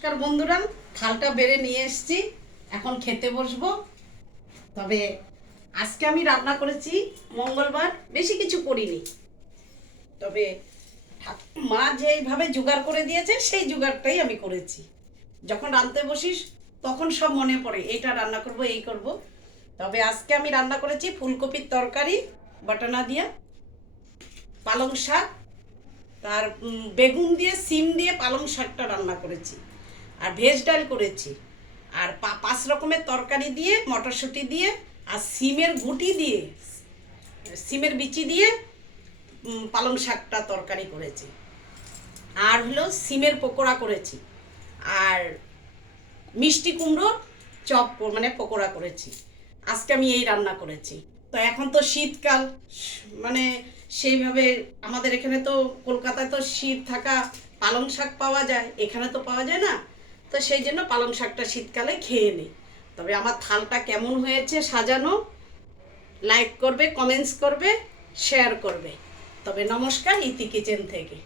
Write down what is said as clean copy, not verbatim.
নমস্কার বন্ধুরা, থালটা বেড়ে নিয়ে এসেছি, এখন খেতে বসবো। তবে আজকে আমি রান্না করেছি মঙ্গলবার, বেশি কিছু করিনি। তবে মা যেইভাবে জোগাড় করে দিয়েছে সেই জোগাড়টাই আমি করেছি। যখন রাঁধতে বসিস তখন সব মনে পড়ে, এইটা রান্না করব, এই করব। তবে আজকে আমি রান্না করেছি ফুলকপির তরকারি বাটানা দিয়ে, পালং শাক, তার বেগুন দিয়ে সিম দিয়ে পালং শাকটা রান্না করেছি, আর ভেজ ডাল করেছি, আর 5 রকমের তরকারি দিয়ে, মটরশুঁটি দিয়ে, আর সিমের গুটি দিয়ে, সিমের বিচি দিয়ে পালং শাকটা তরকারি করেছি। আর হলো সিমের পকোড়া করেছি, আর মিষ্টি কুমড়ো চপ মানে পকোড়া করেছি। আজকে আমি এই রান্না করেছি। তো এখন তো শীতকাল, মানে সেইভাবে আমাদের এখানে তো কলকাতায় তো শীত থাকা পালং শাক পাওয়া যায়, এখানে তো পাওয়া যায় না। তো সেই জন্য পালং শাকটা শীতকালে খেয়ে নিই। তবে আমার থালটা কেমন হয়েছে সাজানো, লাইক করবে, কমেন্টস করবে, শেয়ার করবে। তবে নমস্কার, ইতি কিচেন থেকে।